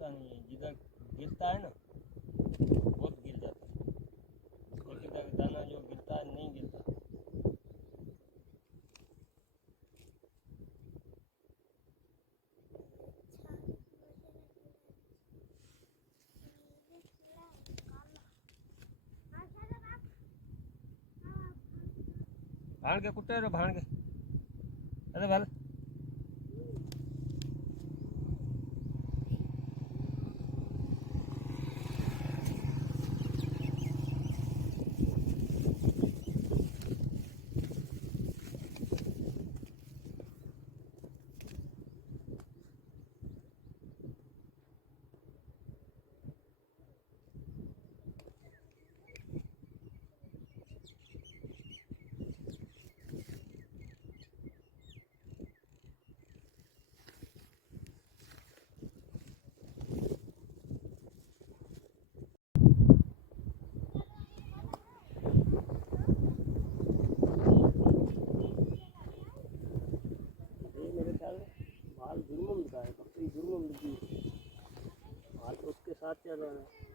होता नहीं है, जिधर गिरता है ना बहुत गिर जाता है, लेकिन दाना जो गिरता है नहीं गिरता। भाण के कुत्ते भाण के अरे भले जुर्मन का है, बकरी जुर्मन लगी हाल तो उसके साथ चल रहा है।